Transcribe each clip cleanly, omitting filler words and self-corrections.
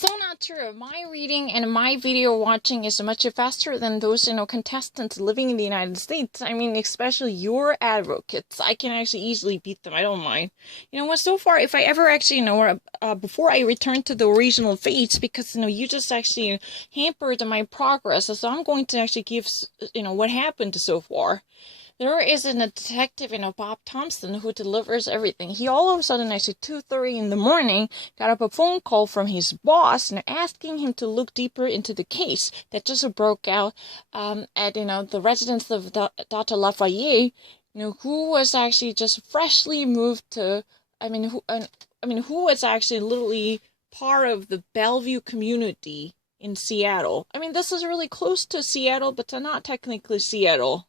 so not true. My reading and my video watching is much faster than those, contestants living in the United States. I mean, especially your advocates. I can actually easily beat them. I don't mind. You know what, so far, if I ever actually, before I return to the original fates, because, you just actually hampered my progress, so I'm going to actually give, what happened so far. There is a detective, Bob Thompson, who delivers everything. He all of a sudden, actually 2:30 in the morning, got up a phone call from his boss and asking him to look deeper into the case that just broke out at, the residence of Dr. Lafayette, who was actually just freshly moved to, who was actually literally part of the Bellevue community in Seattle. I mean, this is really close to Seattle, but not technically Seattle.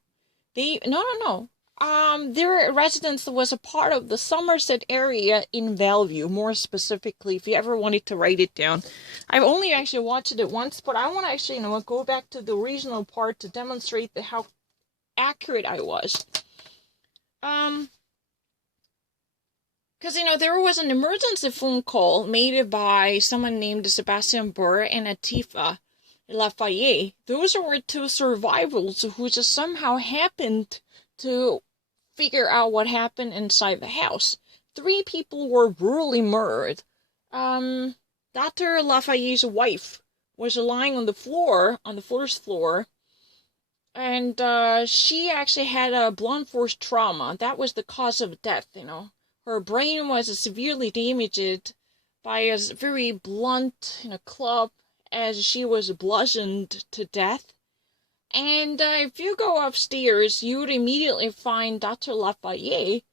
No. Their residence was a part of the Somerset area in Bellevue, more specifically, if you ever wanted to write it down. I've only actually watched it once, but I want to actually, go back to the regional part to demonstrate how accurate I was. Because, there was an emergency phone call made by someone named Sebastian Burr and Atifa Lafayette. Those were two survivors who just somehow happened to figure out what happened inside the house. 3 people were brutally murdered. Dr. Lafayette's wife was lying on the floor, on the first floor, and she actually had a blunt force trauma. That was the cause of death, Her brain was severely damaged by a very blunt, club, as she was bludgeoned to death. And if you go upstairs, you would immediately find Dr. Lafayette,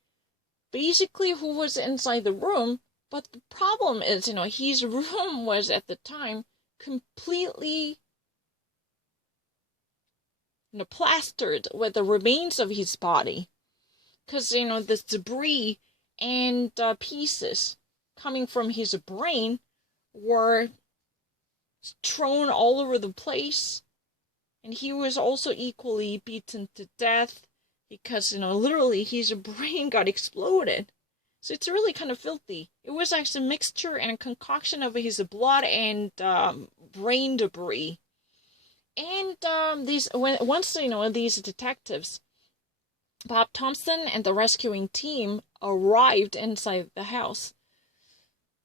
basically who was inside the room. But the problem is, his room was at the time completely plastered with the remains of his body. Because, the debris and pieces coming from his brain were thrown all over the place, and he was also equally beaten to death because, literally his brain got exploded. So it's really kind of filthy. It was actually a mixture and a concoction of his blood and brain debris. And once these detectives, Bob Thompson and the rescuing team, arrived inside the house,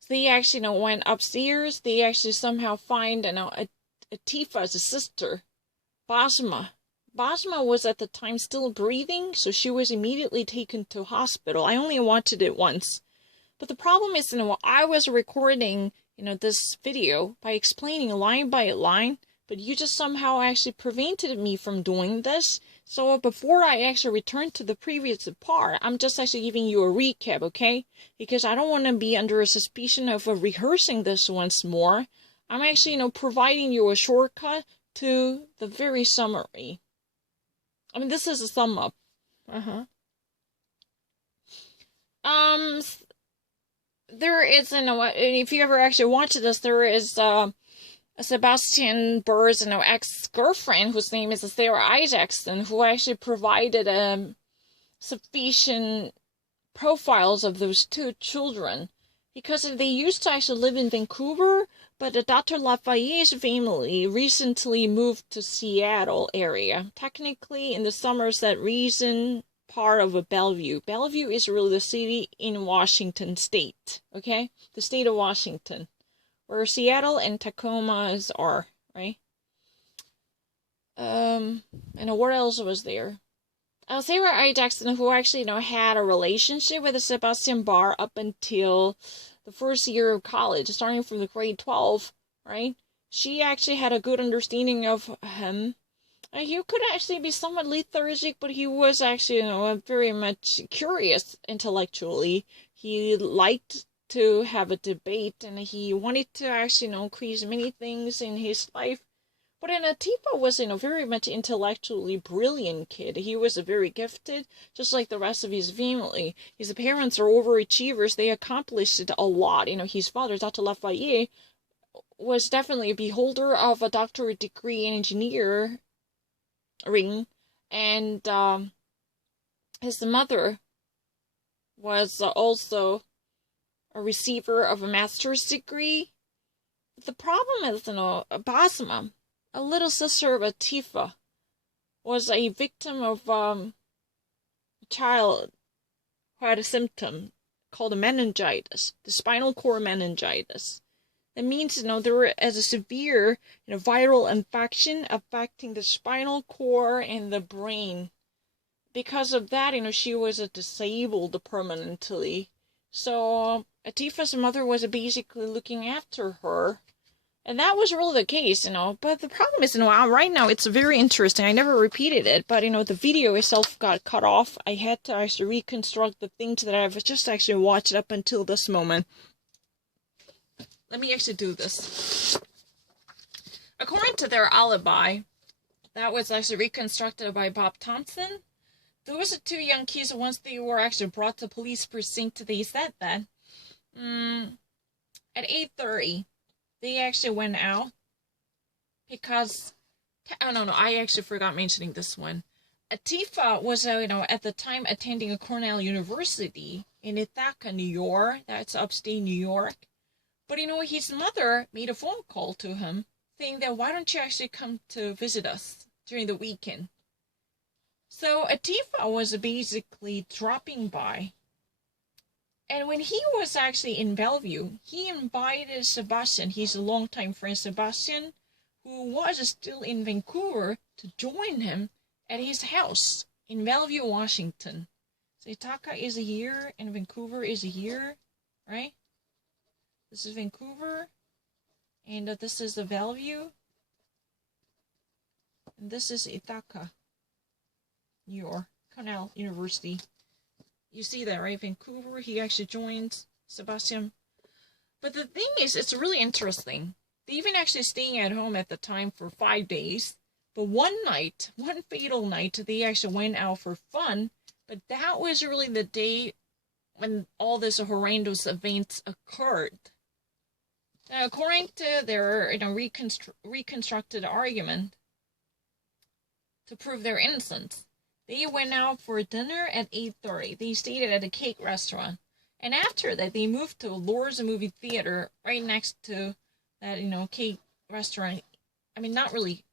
they actually, went upstairs. They actually somehow find, Atifa's sister, Basma. Basma was at the time still breathing, so she was immediately taken to hospital. I only watched it once. But the problem is, I was recording, this video by explaining line by line, but you just somehow actually prevented me from doing this. So before I actually return to the previous part, I'm just actually giving you a recap, okay? Because I don't want to be under a suspicion of rehearsing this once more. I'm actually, providing you a shortcut to the very summary. I mean, this is a sum up. There is, if you ever actually watch this, there is, Sebastian Burr's ex-girlfriend, whose name is Sarah Isaacson, who actually provided sufficient profiles of those 2 children, because they used to actually live in Vancouver, but Dr. Lafayette's family recently moved to Seattle area, technically in the Somerset region, part of Bellevue. Bellevue is really the city in Washington state, okay? The state of Washington, where Seattle and Tacomas are, right? And what else was there? Sarah I. Jackson, who actually, had a relationship with Sebastian Barr up until the first year of college, starting from the grade 12, right? She actually had a good understanding of him. He could actually be somewhat lethargic, but he was actually, very much curious intellectually. He liked to have a debate, and he wanted to actually, increase many things in his life. But Atifa was, very much intellectually brilliant kid. He was very gifted, just like the rest of his family. His parents are overachievers. They accomplished a lot. His father, Dr. Lafayette, was definitely a beholder of a doctorate degree in engineering, and his mother was also a receiver of a master's degree The problem is, Basma, a little sister of Atifa, was a victim of a child who had a symptom called a meningitis, the spinal cord meningitis. That means, there was a severe, viral infection affecting the spinal cord and the brain. Because of that, she was disabled permanently. So Atifa's mother was basically looking after her. And that was really the case, But the problem is, right now it's very interesting. I never repeated it, but, the video itself got cut off. I had to actually reconstruct the things that I've just actually watched up until this moment. Let me actually do this. According to their alibi, that was actually reconstructed by Bob Thompson. Those two young kids, once they were actually brought to police precinct, they said that at 8:30, they actually went out because, oh no, I actually forgot mentioning this one. Atifa was, at the time attending Cornell University in Ithaca, New York. That's upstate New York. But, his mother made a phone call to him saying that, why don't you actually come to visit us during the weekend? So Atifa was basically dropping by. And when he was actually in Bellevue, he invited Sebastian, his longtime friend Sebastian, who was still in Vancouver, to join him at his house in Bellevue, Washington. So Ithaca is here and Vancouver is here, right? This is Vancouver, and this is the Bellevue, and this is Ithaca, New York, Cornell University. You see that, right? Vancouver, he actually joined Sebastian. But the thing is, it's really interesting. They even actually staying at home at the time for 5 days. But one night, one fatal night, they actually went out for fun. But that was really the day when all this horrendous events occurred. Now, according to their reconstructed argument, to prove their innocence, they went out for dinner at 8:30. They stayed at a cake restaurant. And after that, they moved to Lourdes Movie Theater right next to that, cake restaurant. I mean, not really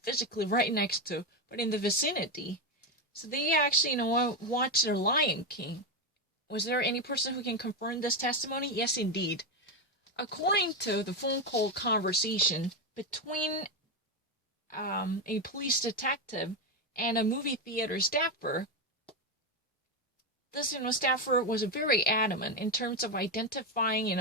physically right next to, but in the vicinity. So they actually, watched The Lion King. Was there any person who can confirm this testimony? Yes, indeed. According to the phone call conversation between a police detective and a movie theater staffer, this, staffer was very adamant in terms of identifying,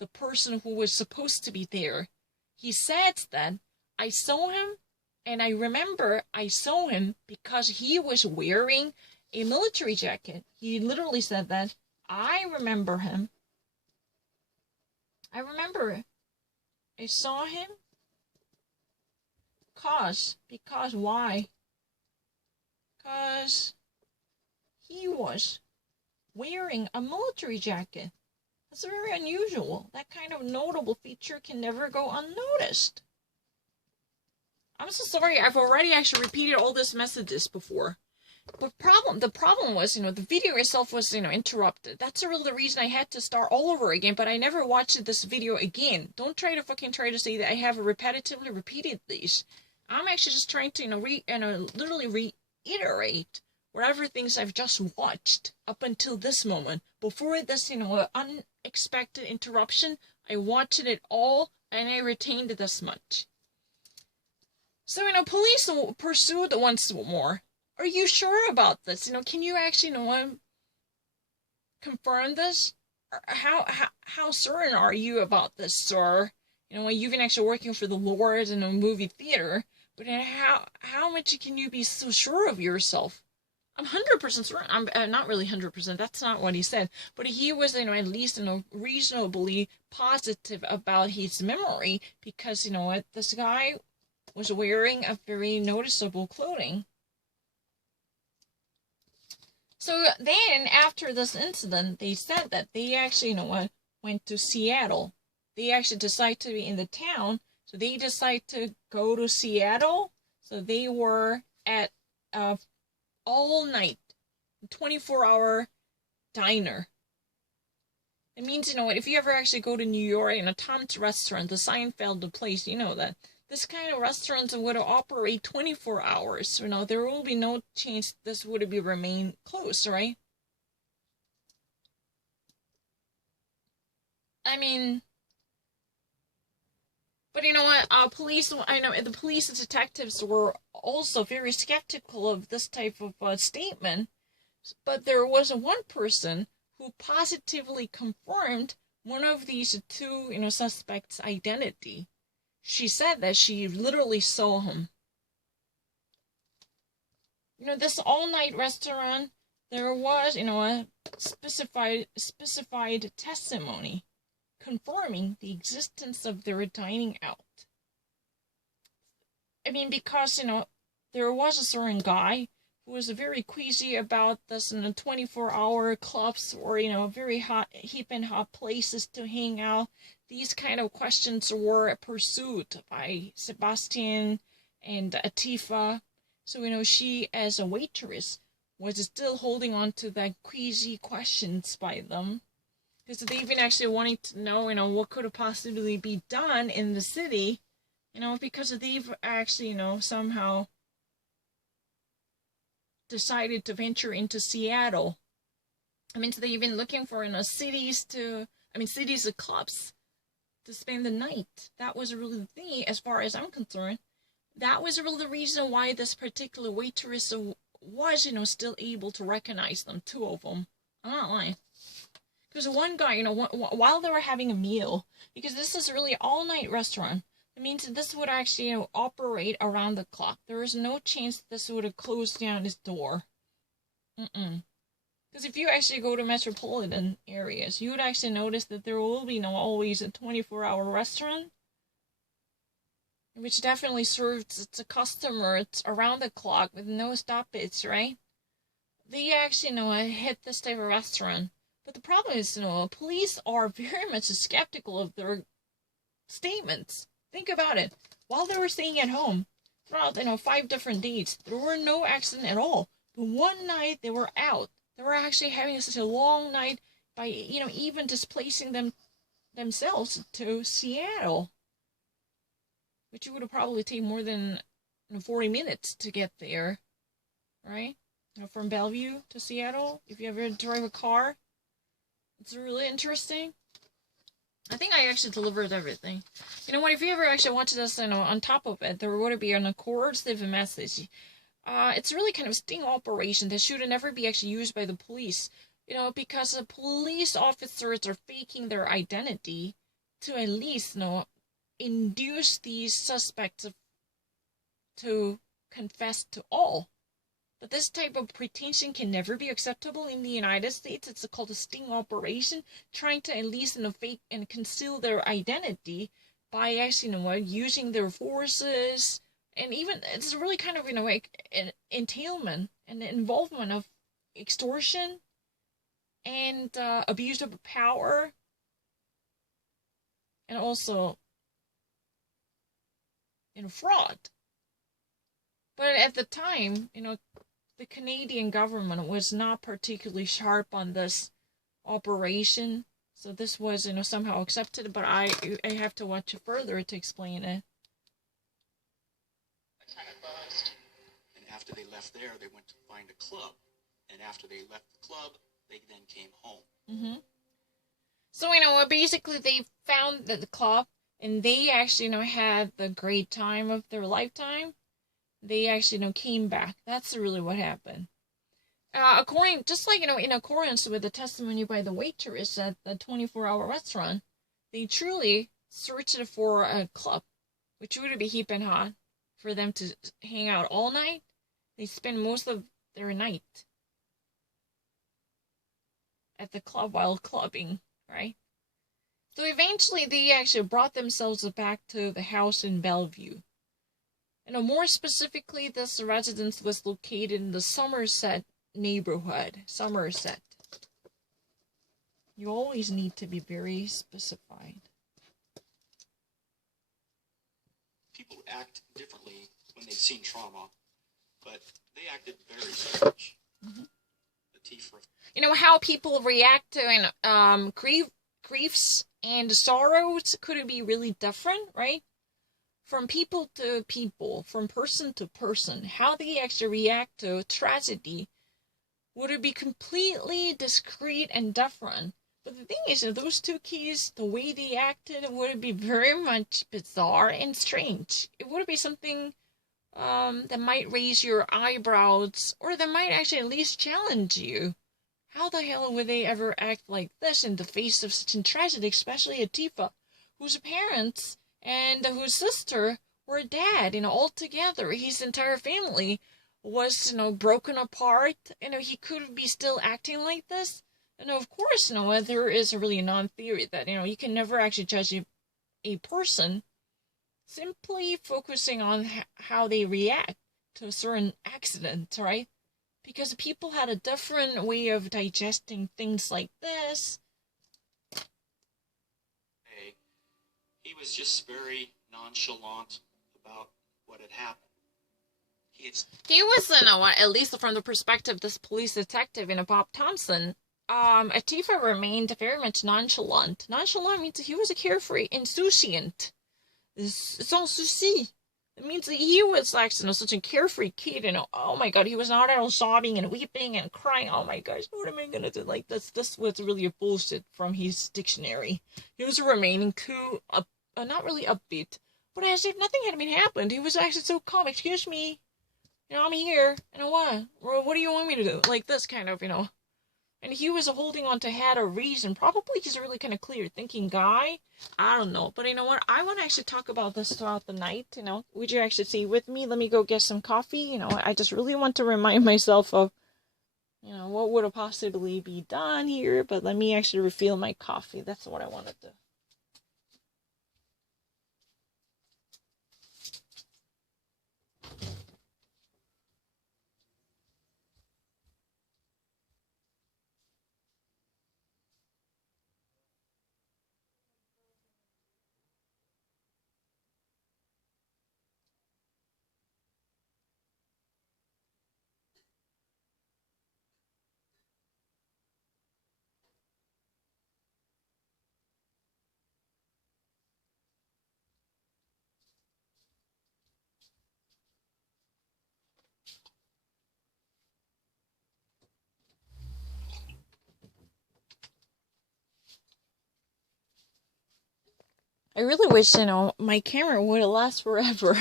the person who was supposed to be there. He said that, I saw him, and I remember I saw him because he was wearing a military jacket. He literally said that, I remember him. I remember it. I saw him because why? Because he was wearing a military jacket. That's very unusual. That kind of notable feature can never go unnoticed. I'm so sorry, I've already actually repeated all these messages before. But the problem was, the video itself was, interrupted. That's really the reason I had to start all over again, but I never watched this video again. Don't try to say that I have repetitively repeated these. I'm actually just trying to, literally reiterate whatever things I've just watched up until this moment. Before this, unexpected interruption, I watched it all, and I retained this much. So, police pursued once more. Are you sure about this? Can you actually, confirm this? How certain are you about this, sir? You've been actually working for the Lourdes in a movie theater, but how much can you be so sure of yourself? I'm 100% certain. I'm not really 100%. That's not what he said. But he was, at least, reasonably positive about his memory because, this guy was wearing a very noticeable clothing. So then, after this incident, they said that they actually, went to Seattle. They actually decided to be in the town, so they decided to go to Seattle. So they were at all night, 24-hour diner. It means, if you ever actually go to New York, Tom's Restaurant, the Seinfeld place, you know that this kind of restaurants would operate 24 hours. There will be no chance this would be remain closed, right? I mean, but you know what? I know the police and detectives were also very skeptical of this type of statement. But there was one person who positively confirmed one of these two, suspects' identity. She said that she literally saw him. This all-night restaurant, there was, a specified testimony confirming the existence of their dining out. I mean, because, there was a certain guy who was very queasy about this 24-hour clubs or, very hot, hip and hot places to hang out. These kind of questions were pursued by Sebastian and Atifa. So, she, as a waitress, was still holding on to that queasy questions by them. Because they even actually wanted to know, what could have possibly be done in the city, because they've actually, somehow decided to venture into Seattle. I mean, so they've been looking for, cities of clubs to spend the night. That was really the thing, as far as I'm concerned. That was really the reason why this particular waitress was, still able to recognize them, two of them. I'm not lying. Because one guy, while they were having a meal, because this is really all-night restaurant, it means that this would actually, operate around the clock. There is no chance this would have closed down its door. Because if you actually go to metropolitan areas, you would actually notice that there will be always a 24-hour restaurant, which definitely serves its customers around the clock with no stoppage, right? They actually, hit this type of restaurant. But the problem is, police are very much skeptical of their statements. Think about it. While they were staying at home, throughout, 5 different days, there were no accident at all. But one night they were out. They were actually having such a long night by, even displacing themselves to Seattle. Which would have probably taken more than 40 minutes to get there. Right? From Bellevue to Seattle, if you ever drive a car. It's really interesting. I think I actually delivered everything. If you ever actually watch this, on top of it, there would be a coercive message. It's really kind of a sting operation that should never be actually used by the police. Because the police officers are faking their identity to at least, induce these suspects to confess to all. But this type of pretension can never be acceptable in the United States. It's called a sting operation, trying to at least fake and conceal their identity by actually, using their forces, and even it's really kind of like an entailment and involvement of extortion and abuse of power, and also fraud. But at the time, the Canadian government was not particularly sharp on this operation. So this was, somehow accepted, but I have to watch it further to explain it. And after they left there, they went to find a club. And after they left the club, they then came home. So, basically they found the club, and they actually, had the great time of their lifetime. They actually, came back. That's really what happened. In accordance with the testimony by the waitress at the 24-hour restaurant, they truly searched for a club, which would be hip and hot, for them to hang out all night. They spend most of their night at the club while clubbing, right? So eventually they actually brought themselves back to the house in Bellevue. More specifically, this residence was located in the Somerset neighborhood. Somerset. You always need to be very specified. People act differently when they've seen trauma, but they acted very strange. How people react to grief griefs and sorrows could be really different, right? From people to people, from person to person, how they actually react to tragedy would it be completely discreet and different. But the thing is, those two keys, the way they acted, would be very much bizarre and strange. It would be something that might raise your eyebrows, or that might actually at least challenge you. How the hell would they ever act like this in the face of such a tragedy, especially Atifa, whose parents and whose sister were dead, all together. His entire family was, broken apart. He could be still acting like this. And of course, there is really a non-theory that, you can never actually judge a person simply focusing on how they react to a certain accident, right? Because people had a different way of digesting things like this. He was just very nonchalant about what had happened. He was, at least from the perspective of this police detective, Bob Thompson, Atifa remained very much nonchalant. Nonchalant means he was a carefree, insouciant. Sans souci. It means that he was like, such a carefree kid, oh my god, he was not at all sobbing and weeping and crying, oh my gosh, what am I gonna do? Like, this was really a bullshit from his dictionary. He was remaining too, not really upbeat, but as if nothing had been happened. He was actually so calm. Excuse me, I'm here, what do you want me to do? Like this kind of, And he was holding on to had a reason. Probably he's a really kind of clear thinking guy. I don't know. But you know what? I want to actually talk about this throughout the night. Would you actually stay with me? Let me go get some coffee. I just really want to remind myself of, what would have possibly be done here. But let me actually refill my coffee. That's what I want to do. I really wish, my camera would last forever.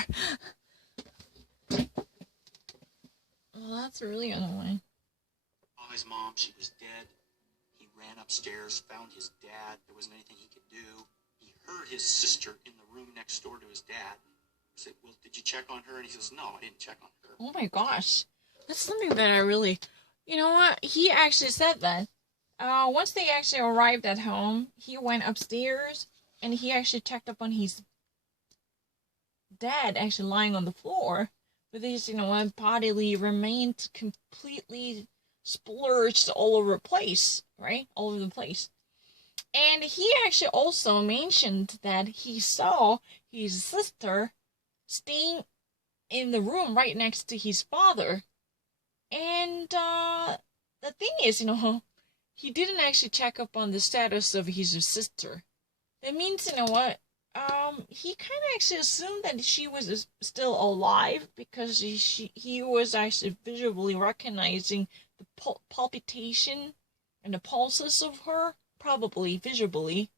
Well, that's really annoying. Saw his mom, she was dead. He ran upstairs, found his dad. There wasn't anything he could do. He heard his sister in the room next door to his dad. He said, well, did you check on her? And he says, no, I didn't check on her. Oh my gosh. That's something that I really... You know what? He actually said that. Once they actually arrived at home, he went upstairs and he actually checked up on his dad actually lying on the floor with his, bodily remains completely splurged all over the place, right? All over the place. And he actually also mentioned that he saw his sister staying in the room right next to his father. And the thing is, he didn't actually check up on the status of his sister. That means, what? He kind of actually assumed that she was still alive because he was actually visually recognizing the palpitation and the pulses of her, probably visually.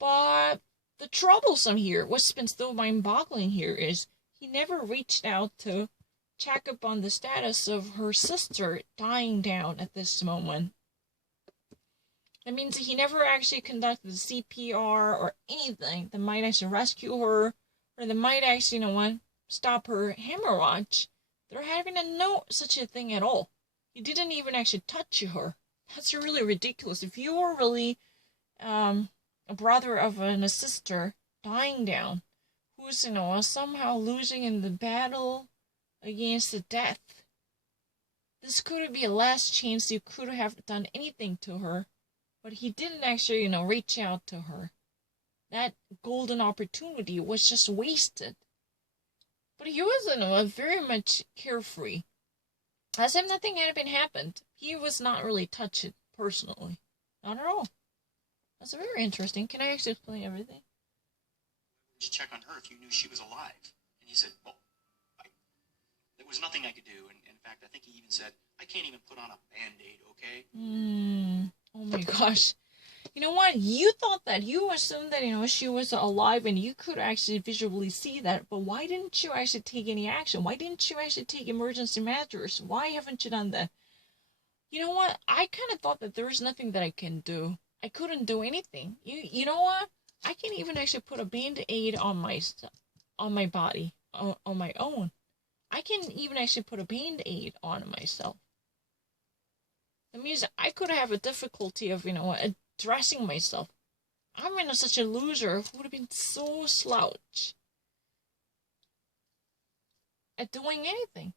But the troublesome here, what's been still mind-boggling here, is he never reached out to check up on the status of her sister dying down at this moment. That means he never actually conducted CPR or anything that might actually rescue her, or that might actually, stop her hemorrhage. There had been no such a thing at all. He didn't even actually touch her. That's really ridiculous. If you were really a brother of a sister dying down, who's, somehow losing in the battle against the death, this could be a last chance you could have done anything to her. But he didn't actually, reach out to her. That golden opportunity was just wasted. But he was, very much carefree. As if nothing had been happened. He was not really touched personally. Not at all. That's very interesting. Can I actually explain everything? Just check on her if you knew she was alive. And he said, well, there was nothing I could do. And in fact, I think he even said, I can't even put on a Band-Aid, okay? Oh my gosh. You know what? You thought that. You assumed that, she was alive and you could actually visually see that. But why didn't you actually take any action? Why didn't you actually take emergency measures? Why haven't you done that? You know what? I kind of thought that there was nothing that I can do. I couldn't do anything. You know what? I can't even actually put a Band-Aid on my body on my own. I can't even actually put a Band-Aid on myself. That means I could have a difficulty of, addressing myself. I'm such a loser who would have been so slouch at doing anything.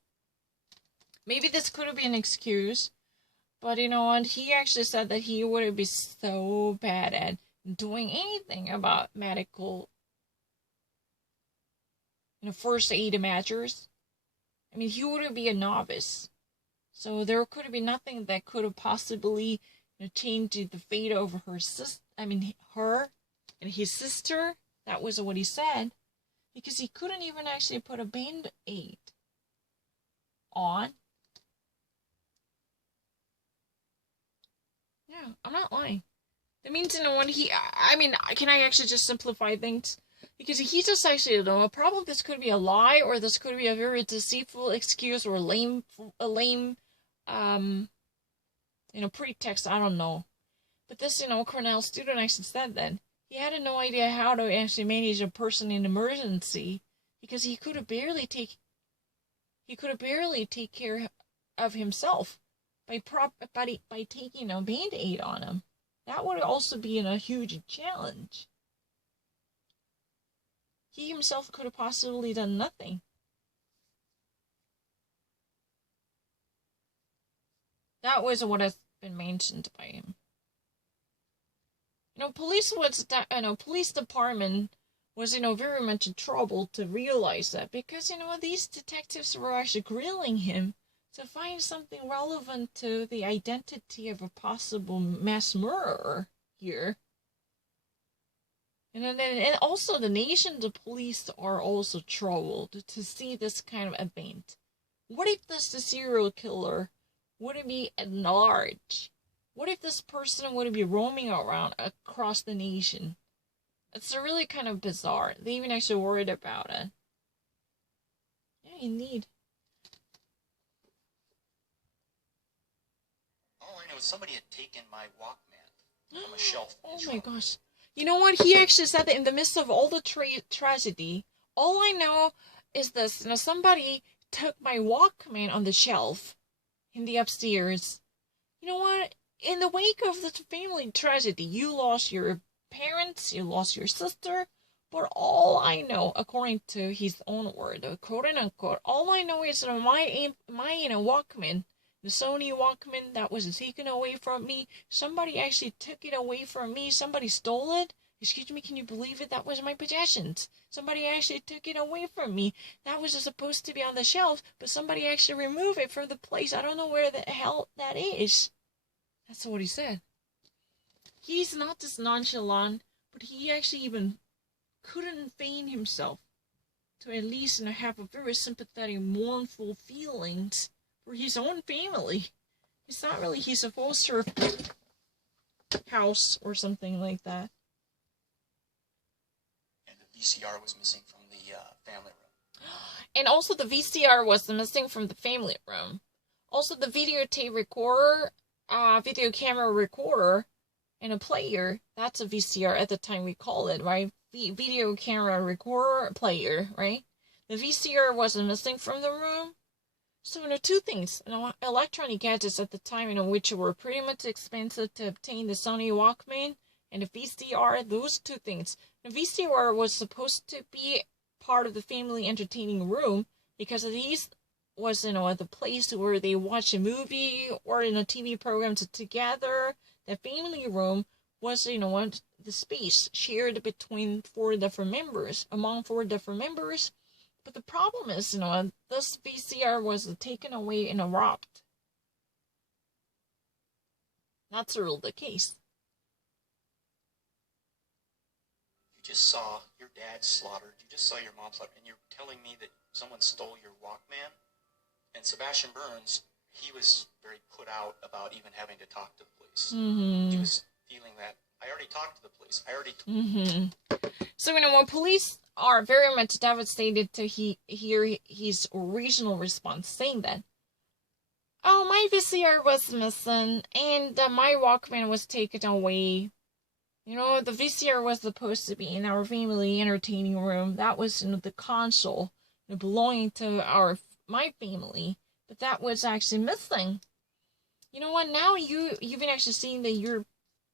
Maybe this could have been an excuse, but you know what? He actually said that he would be so bad at doing anything about medical, first aid measures. I mean, he would be a novice. So there could have been nothing that could have possibly changed the fate of her and his sister. That was what he said. Because he couldn't even actually put a Band-Aid on. Yeah, I'm not lying. That means, when can I actually just simplify things? Because he just actually, probably this could be a lie, or this could be a very deceitful excuse, or a lame, pretext, I don't know. But this, Cornell student actually said that he had no idea how to actually manage a person in emergency, because he could have barely take care of himself by taking a Band-Aid on him. That would also be a huge challenge. He himself could have possibly done nothing. That was what has been mentioned by him. Police department was, very much in trouble to realize that, because, these detectives were actually grilling him to find something relevant to the identity of a possible mass murderer here. And also the nation, the police are also troubled to see this kind of event. What if the serial killer would be at large? What if this person would be roaming around across the nation? It's really kind of bizarre. They even actually worried about it. Yeah, indeed. All I know is somebody had taken my Walkman from a shelf. Oh my gosh. You know what? He actually said that in the midst of all the tragedy, all I know is this. Somebody took my Walkman on the shelf in the upstairs. You know what? In the wake of the family tragedy, you lost your parents, you lost your sister, but all I know, according to his own word, quote unquote, all I know is that my Walkman, the Sony Walkman that was taken away from me, somebody actually took it away from me. Somebody stole it. Excuse me, can you believe it? That was my possessions. Somebody actually took it away from me. That was supposed to be on the shelf, but somebody actually removed it from the place. I don't know where the hell that is. That's what he said. He's not just nonchalant, but he actually even couldn't feign himself to at least have a very sympathetic, mournful feelings for his own family. It's not really his foster house or something like that. And the VCR was missing from the family room. And also the VCR was missing from the family room. Also the videotape recorder, video camera recorder, and a player. That's a VCR at the time we call it, right? Video camera recorder player, right? The VCR was missing from the room. So, two things. Electronic gadgets at the time, which were pretty much expensive to obtain, the Sony Walkman and the VCR, those two things. The VCR was supposed to be part of the family entertaining room because these was, the place where they watch a movie or in a TV program together. The family room was, the space shared between among four different members. But the problem is, this VCR was taken away and robbed. That's really the case. just saw your dad slaughtered, you just saw your mom slaughtered, and you're telling me that someone stole your Walkman? And Sebastian Burns, he was very put out about even having to talk to the police. He was feeling that, I already talked to the police. I already So, when police are very much devastated to hear his original response saying that, oh, my VCR was missing, and my Walkman was taken away. The VCR was supposed to be in our family entertaining room. That was the console belonging to my family, but that was actually missing. You know what? Now you've been actually seeing that your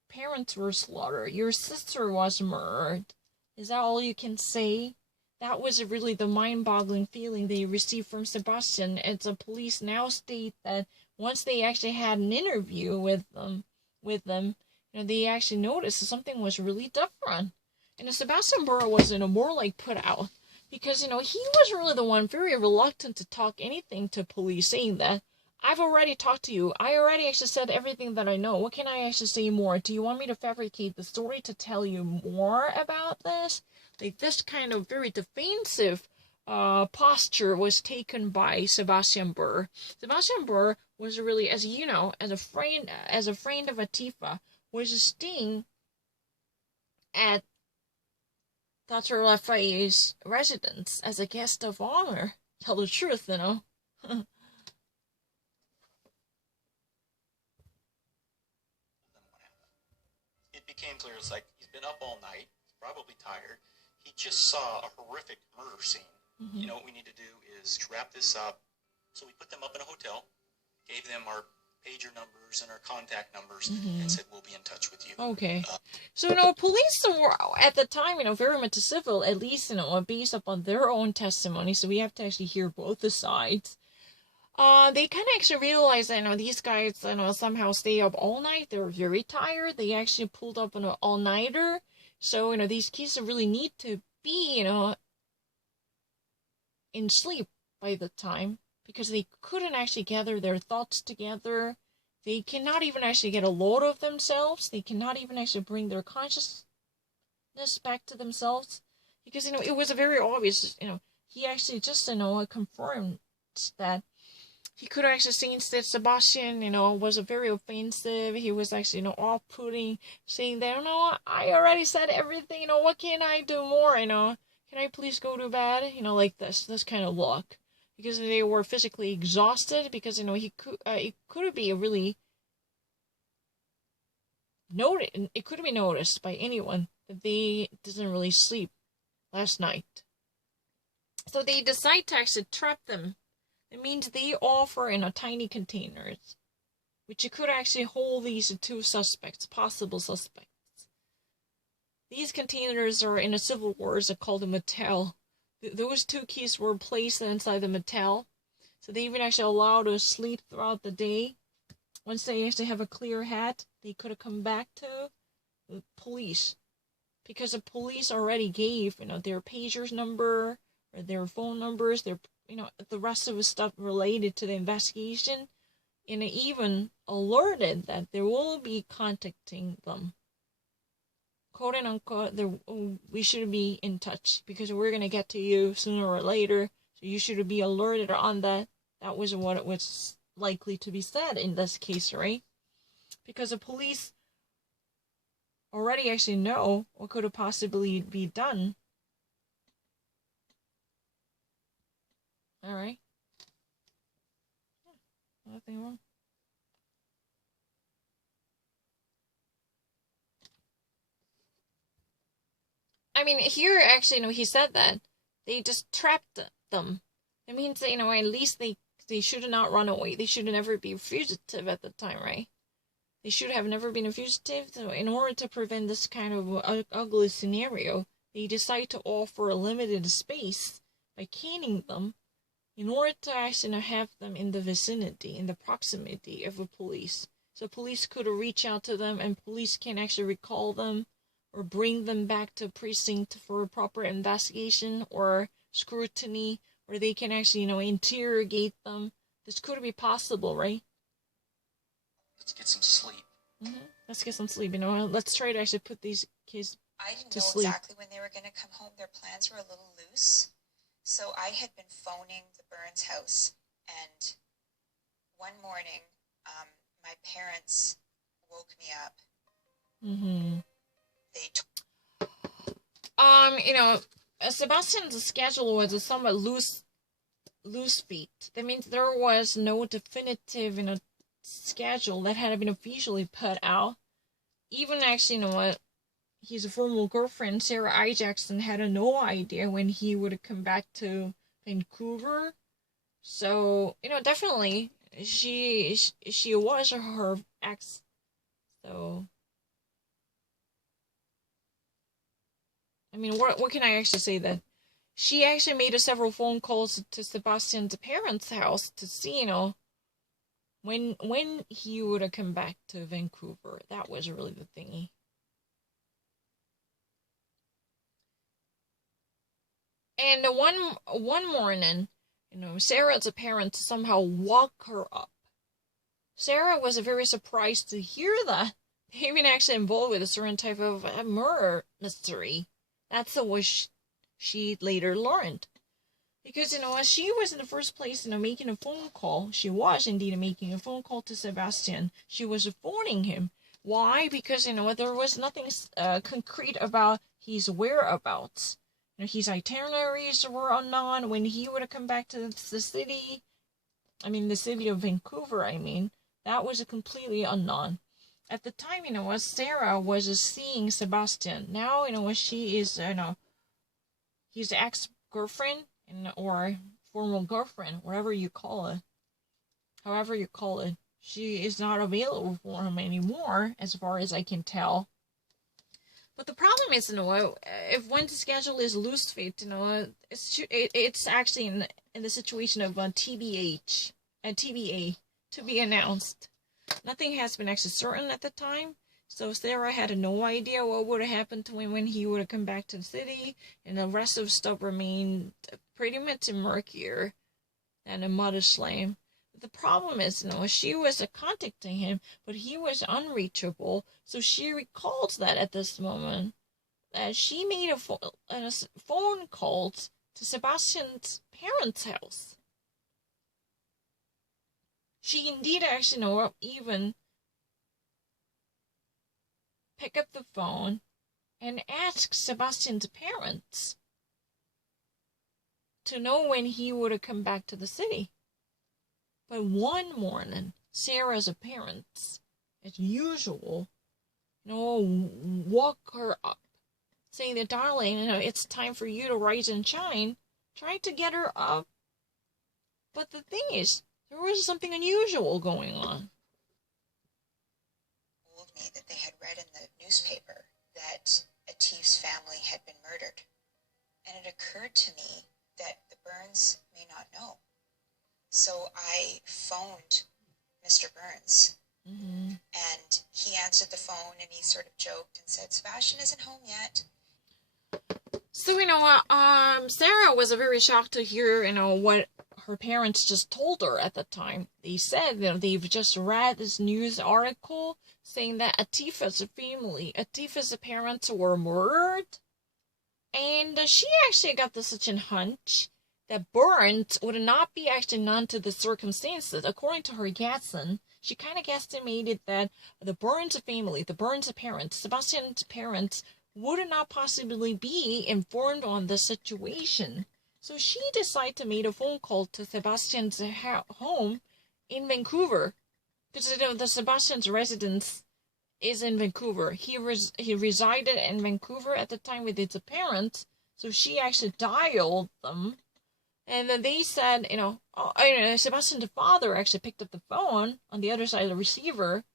parents were slaughtered. Your sister was murdered. Is that all you can say? That was really the mind-boggling feeling that you received from Sebastian. And the police now state that once they actually had an interview with them, they actually noticed that something was really different. And Sebastian Burr was more like put out because he was really the one very reluctant to talk anything to police, saying that I've already talked to you. I already actually said everything that I know. What can I actually say more? Do you want me to fabricate the story to tell you more about this? Like, this kind of very defensive posture was taken by Sebastian Burr. Sebastian Burr was really, as you know, as a friend of Atifa, was staying at Dr. Lafayette's residence as a guest of honor. Tell the truth, It became clear, it's like, he's been up all night, he's probably tired, he just saw a horrific murder scene. You know what we need to do is wrap this up. So we put them up in a hotel, gave them our pager numbers and our contact numbers, and said, we'll be in touch with you. Okay. So, police were, at the time, very much civil, at least, based upon their own testimony, so we have to actually hear both the sides. They kind of actually realized that, these guys, somehow stay up all night. They were very tired. They actually pulled up on an all-nighter. So, these kids really need to be, in sleep by the time, because they couldn't actually gather their thoughts together. They cannot even actually get a load of themselves. They cannot even actually bring their consciousness back to themselves. Because, it was a very obvious, he actually just, confirmed that he could have actually seen that Sebastian, was very offensive. He was actually, off-putting, saying that, I already said everything, what can I do more, can I please go to bed? Like this kind of look. Because they were physically exhausted, because, it could be really it could be noticed by anyone that they didn't really sleep last night. So they decide to actually trap them. It means they offer in a tiny containers, which could actually hold these two possible suspects. These containers are in a Civil Wars called a Mattel. Those two keys were placed inside the Mattel, so they even actually allowed to sleep throughout the day. Once they actually have a clear head, they could have come back to the police, because the police already gave, their pager's number or their phone numbers, their, the rest of the stuff related to the investigation, and it even alerted that they will be contacting them. Quote and unquote, we should be in touch because we're going to get to you sooner or later. So you should be alerted on that. That was what it was likely to be said in this case, right? Because the police already actually know what could have possibly be done. All right. Nothing wrong. I mean, here, actually, he said that they just trapped them. It means that, at least they should not run away. They should never be a fugitive at the time, right? They should have never been a fugitive. So in order to prevent this kind of ugly scenario, they decide to offer a limited space by caning them in order to actually have them in the vicinity, in the proximity of the police. So police could reach out to them, and police can actually recall them or bring them back to precinct for a proper investigation or scrutiny, or they can actually, interrogate them. This could be possible, right? Let's get some sleep. Let's get some sleep, Let's try to actually put these kids I didn't to know sleep. exactly when they were going to come home. Their plans were a little loose. So I had been phoning the Burns house, and one morning, my parents woke me up. Mm-hmm. Sebastian's schedule was somewhat loose feet. That means there was no definitive, schedule that had been officially put out. Even actually, his former girlfriend, Sarah I. Jackson, had no idea when he would come back to Vancouver. So, definitely, she was her ex. So, what can I actually say then? She actually made several phone calls to Sebastian's parents' house to see, when he would come back to Vancouver. That was really the thingy. And one morning, Sarah's parents somehow woke her up. Sarah was very surprised to hear that they've been actually involved with a certain type of murder mystery. That's what she later learned. Because, as she was in the first place, making a phone call, she was indeed making a phone call to Sebastian. She was phoning him. Why? Because, there was nothing concrete about his whereabouts. His itineraries were unknown. When he would have come back to the city, the city of Vancouver, that was completely unknown. At the time, Sarah was seeing Sebastian. Now, she is, his ex-girlfriend, or formal girlfriend, whatever you call it. However you call it. She is not available for him anymore, as far as I can tell. But the problem is, if one's schedule is loose fit, it's actually in the situation of TBA, to be announced. Nothing has been actually certain at the time, so Sarah had no idea what would have happened to him when he would have come back to the city, and the rest of stuff remained pretty much murkier than a mud slime. The problem is, she was contacting him, but he was unreachable, so she recalls that at this moment, that she made a phone call to Sebastian's parents' house. She indeed actually, even pick up the phone and ask Sebastian's parents to know when he would have come back to the city. But one morning, Sarah's parents, as usual, woke her up, saying that, darling, it's time for you to rise and shine, trying to get her up. But the thing is, there was something unusual going on. Told me that they had read in the newspaper that Atif's family had been murdered. And it occurred to me that the Burns may not know. So I phoned Mr. Burns, and he answered the phone, and he sort of joked and said, Sebastian isn't home yet. So, Sarah was very shocked to hear, what her parents just told her at the time. They said, they've just read this news article saying that Atif's parents were murdered. And she actually got such a hunch that Burns would not be actually known to the circumstances. According to her guessing, she kind of guesstimated that the Burns family, the Burns parents, Sebastian's parents, would not possibly be informed on the situation. So she decided to make a phone call to Sebastian's home in Vancouver. Because the Sebastian's residence is in Vancouver. He resided in Vancouver at the time with his parents. So she actually dialed them. And then they said, Sebastian's father actually picked up the phone on the other side of the receiver.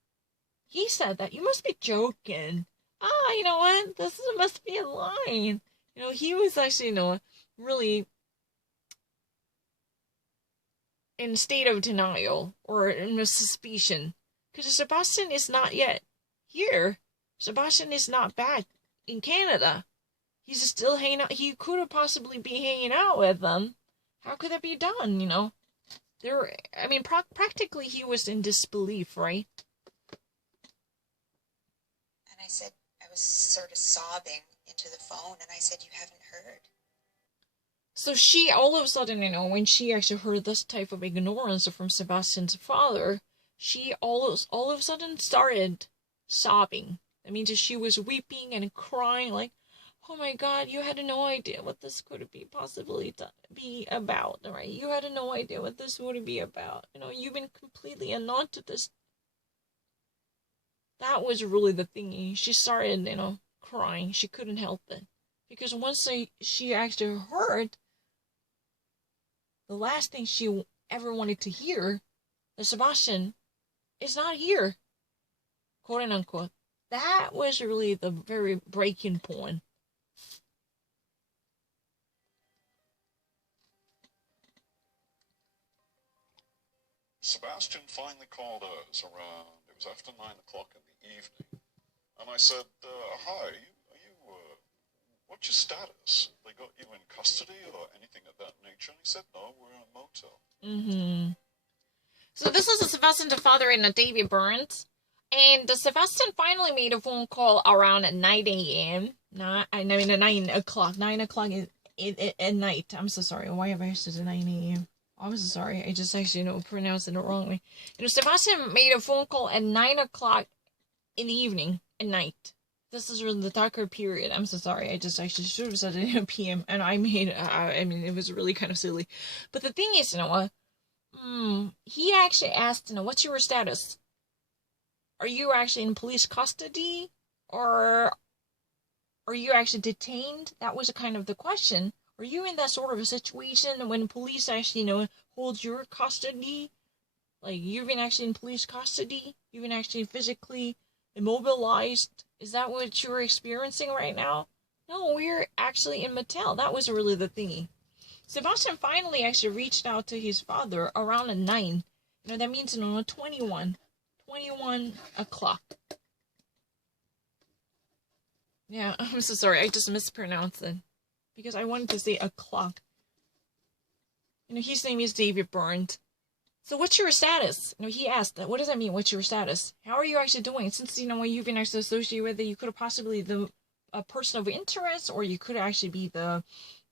He said that, you must be joking. You know what? This must be a line. He was actually, really in a state of denial or in a suspicion. Because Sebastian is not yet here. Sebastian is not back in Canada. He's still hanging out. He could have possibly be hanging out with them. How could that be done, practically he was in disbelief, right? And I said, I was sort of sobbing into the phone, and I said, "You haven't heard." So she, all of a sudden, when she actually heard this type of ignorance from Sebastian's father, she all of a sudden started sobbing. I mean, she was weeping and crying like, "Oh my God, you had no idea what this could possibly be about, right? You had no idea what this would be about. You've been completely unknown to this." That was really the thing. She started, crying. She couldn't help it. Because once she actually heard, the last thing she ever wanted to hear, that Sebastian is not here, quote unquote. That was really the very breaking point. Sebastian finally called us around, it was after 9 o'clock in the evening, and I said, "Hi, what's your status? They got you in custody or anything of that nature?" And he said, "No, we're in a motel." Mm-hmm. So this is Sebastian's father and David Burns. And Sebastian finally made a phone call around 9 a.m. 9 o'clock. 9 o'clock at night. I'm so sorry. Why have I said 9 a.m.? I'm so sorry. I just actually, pronounced it the wrong way. Sebastian made a phone call at 9 o'clock in the evening, at night. This is really the darker period. I'm so sorry. I just actually should have said it in p.m. And it was really kind of silly. But the thing is, he actually asked, what's your status? Are you actually in police custody? Or are you actually detained? That was kind of the question. Are you in that sort of a situation when police actually, hold your custody? Like, you've been actually in police custody? You've been actually physically immobilized? Is that what you're experiencing right now? No, we're actually in Mattel. That was really the thingy. Sebastian finally actually reached out to his father around 9. That means, 21 o'clock. Yeah, I'm so sorry. I just mispronounced it. Because I wanted to say o'clock. His name is David Burns. So what's your status? He asked, what does that mean? What's your status? How are you actually doing? Since, when you've been actually associated with it, you could have possibly a person of interest, or you could actually be the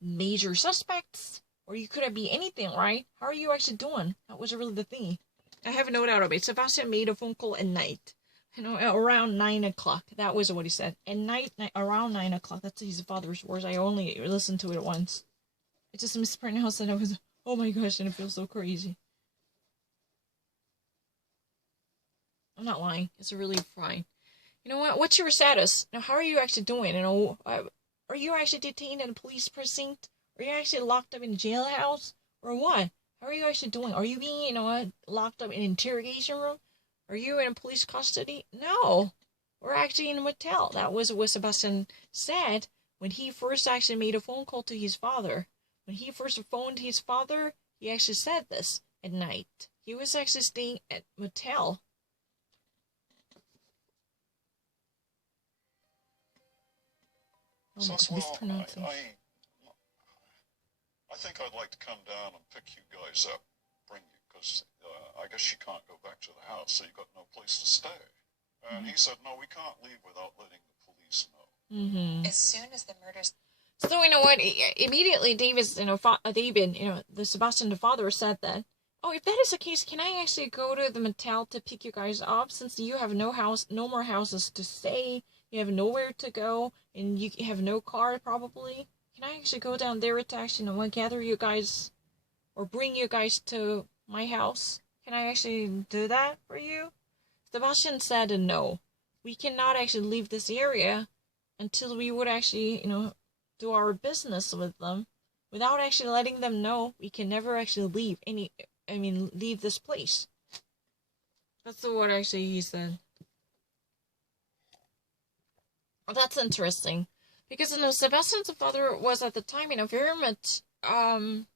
major suspects, or you could be anything, right? How are you actually doing? That was really the thing. I have no doubt about it. Sebastian made a phone call at night. Around 9 o'clock. That was what he said. At night, around 9 o'clock. That's his father's words. I only listened to it once. I just mispronounced it. I was, oh my gosh, and it feels so crazy. I'm not lying. It's really fine. What's your status? How are you actually doing? Are you actually detained in a police precinct? Are you actually locked up in a jailhouse? Or what? How are you actually doing? Are you being, locked up in an interrogation room? Are you in police custody? No. We're actually in a motel. That was what Sebastian said when he first actually made a phone call to his father. When he first phoned his father, he actually said this at night. He was actually staying at motel. So, I think I'd like to come down and pick you guys up, bring you, because I guess you can't go back to the house, so you've got no place to stay. And he said, "No, we can't leave without letting the police know." Mm-hmm. As soon as the murders... So, what, immediately David, the Sebastian, the father, said that, "Oh, if that is the case, can I actually go to the motel to pick you guys up, since you have no more houses to stay, you have nowhere to go, and you have no car, probably? Can I actually go down there to actually, gather you guys, or bring you guys to my house? Can I actually do that for you?" Sebastian said no. We cannot actually leave this area until we would actually, do our business with them. Without actually letting them know, we can never actually leave this place. That's what actually he said. Well, that's interesting. Because, Sebastian's father was at the time, very much, calm,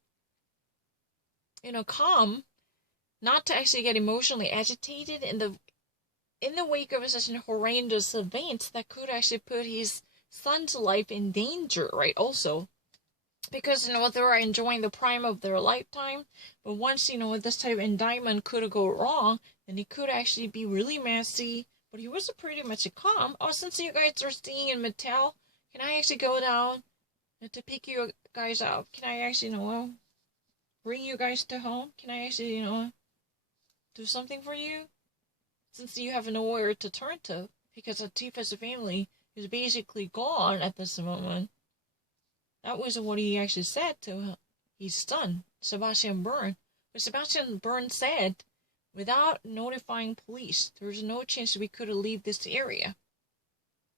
not to actually get emotionally agitated in the wake of such an horrendous event that could actually put his son's life in danger, right, also. Because, they were enjoying the prime of their lifetime, but once, this type of indictment could go wrong, then it could actually be really messy, But he was pretty much calm. Oh, since you guys are staying in Mattel, can I actually go down to pick you guys up? Can I actually, bring you guys to home? Can I actually, do something for you? Since you have nowhere to turn to, because Atifa's family is basically gone at this moment. That was what he actually said to his son, Sebastian Byrne. But Sebastian Byrne said, without notifying police, there's no chance we could have left this area.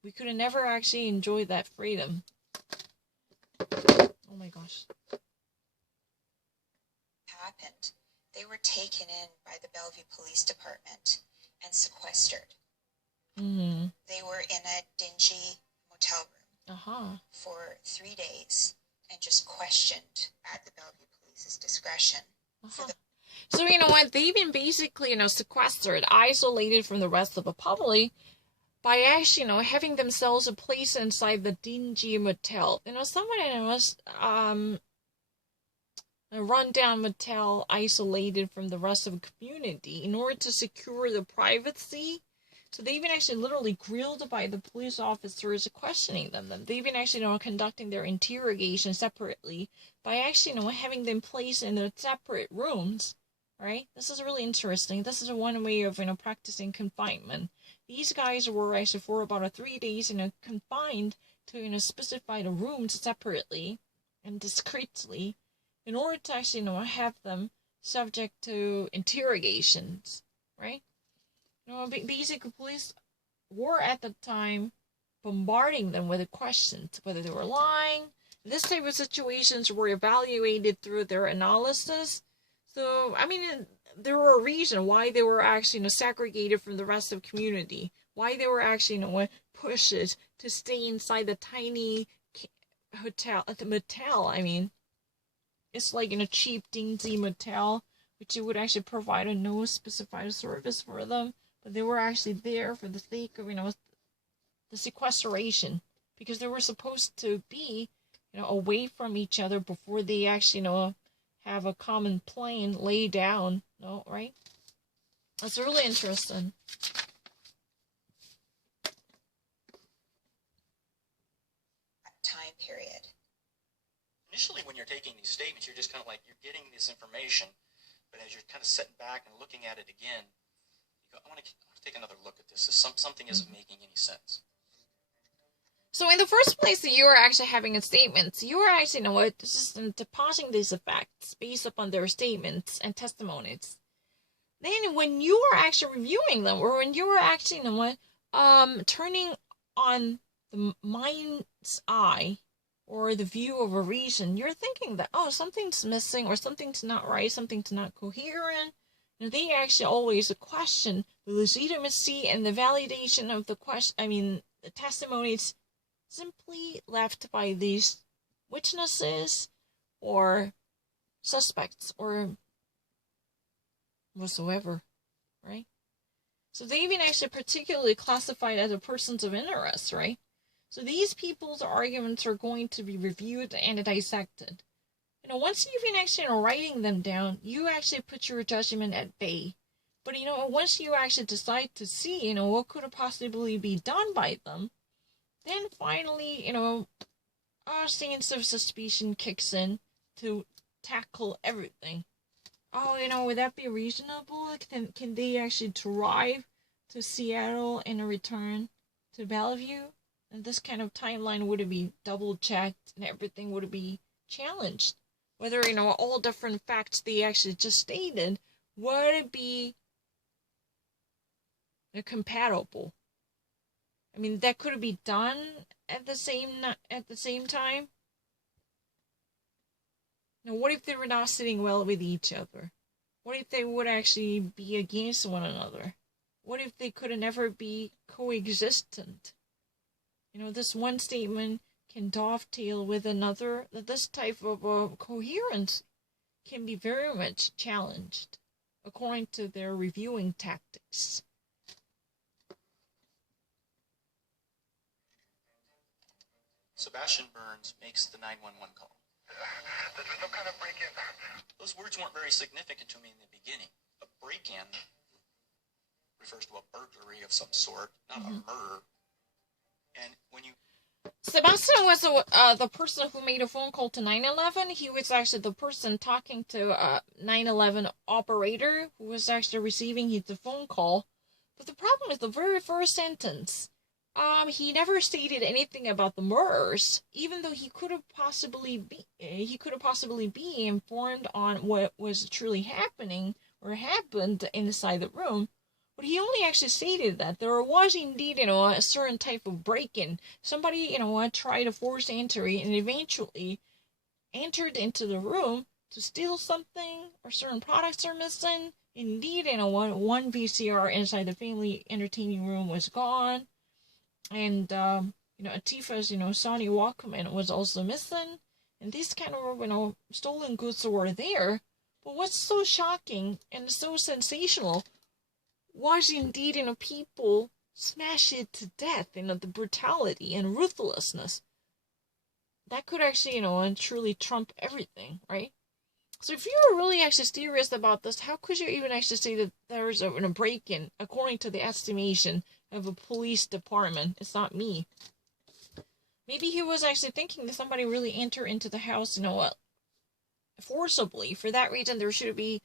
We could have never actually enjoyed that freedom. Oh my gosh. Happened. They were taken in by the Bellevue Police Department and sequestered. Mm-hmm. They were in a dingy motel room Uh-huh. for 3 days and just questioned at the Bellevue Police's discretion. Uh-huh. So, you know what? They've been basically, sequestered, isolated from the rest of the public by actually, having themselves a place inside the dingy motel. Somebody was, a rundown motel isolated from the rest of the community in order to secure the privacy. So they've been actually literally grilled by the police officers questioning them. They've been actually, conducting their interrogation separately by actually, having them placed in their separate rooms. Right? This is really interesting. This is one way of, practicing confinement. These guys were actually for about 3 days, confined to, specified rooms separately and discreetly in order to actually, have them subject to interrogations, right? Basically, police were at the time bombarding them with questions, whether they were lying. This type of situations were evaluated through their analysis. So, there were a reason why they were actually, segregated from the rest of the community. Why they were actually, pushed to stay inside the tiny hotel, the motel, It's like in a cheap, dingy motel, which it would actually provide no specified service for them. But they were actually there for the sake of, the sequestration. Because they were supposed to be, away from each other before they actually, have a common plane laid down. No, right? That's really interesting. Time period. Initially, when you're taking these statements, you're just kind of like, you're getting this information, but as you're kind of sitting back and looking at it again, you go, I want to take another look at this. Something isn't making any sense. So in the first place, you were actually having a statement. You were actually, just depositing these facts based upon their statements and testimonies. Then when you were actually reviewing them, or when you were actually, turning on the mind's eye, or the view of a reason, you're thinking that, something's missing, or something's not right, something's not coherent. They actually always question the legitimacy and the validation of the the testimonies simply left by these witnesses, or suspects, or whatsoever, right? So they've been actually particularly classified as a persons of interest, right? So these people's arguments are going to be reviewed and dissected. Once you've been actually writing them down, you actually put your judgment at bay. But, once you actually decide to see, what could possibly be done by them, then finally, a sense of suspicion kicks in to tackle everything. Would that be reasonable? Can they actually drive to Seattle and return to Bellevue? And this kind of timeline would be double-checked and everything would be challenged. Whether, all different facts they actually just stated would be compatible. That could be done at the same time. Now, what if they were not sitting well with each other? What if they would actually be against one another? What if they could never be coexistent? This one statement can dovetail with another. This type of coherence can be very much challenged according to their reviewing tactics. Sebastian Burns makes the 911 call. There was some kind of break-in. Those words weren't very significant to me in the beginning. A break-in? refers to a burglary of some sort, not a murder. And when you Sebastian was the person who made a phone call to 911. He was actually the person talking to 911 operator who was actually receiving the phone call. But the problem is the very first sentence. He never stated anything about the murders, even though he could have possibly be informed on what was truly happening or happened inside the room. But he only actually stated that there was indeed, a certain type of break-in. Somebody, tried a forced entry and eventually entered into the room to steal something, or certain products are missing. Indeed, one VCR inside the family entertaining room was gone. And, Atifa's, Sony Walkman was also missing. And these kind of, stolen goods were there. But what's so shocking and so sensational was indeed, people smash it to death, the brutality and ruthlessness. That could actually, truly trump everything, right? So if you were really actually serious about this, how could you even actually say that there's a break-in, according to the estimation of a police department? It's not me. Maybe he was actually thinking that somebody really entered into the house, forcibly. For that reason, there should be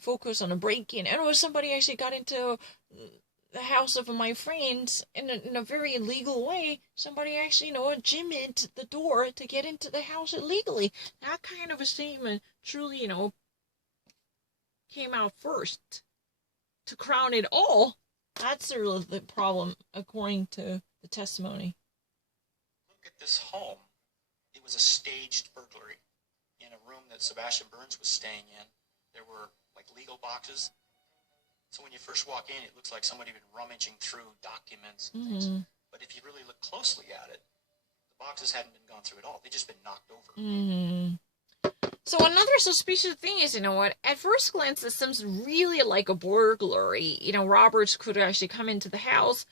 focus on a break-in. And somebody actually got into the house of my friends in a very illegal way. Somebody actually, jimmied the door to get into the house illegally. That kind of a statement truly, came out first. To crown it all, that's really the problem, according to the testimony. look at this home, it was a staged burglary in a room that Sebastian Burns was staying in. There were legal boxes. So when you first walk in, it looks like somebody had been rummaging through documents and things. But if you really look closely at it, the boxes hadn't been gone through at all. They'd just been knocked over. So another suspicious thing is, at first glance, this seems really like a burglary. Robbers could actually come into the house,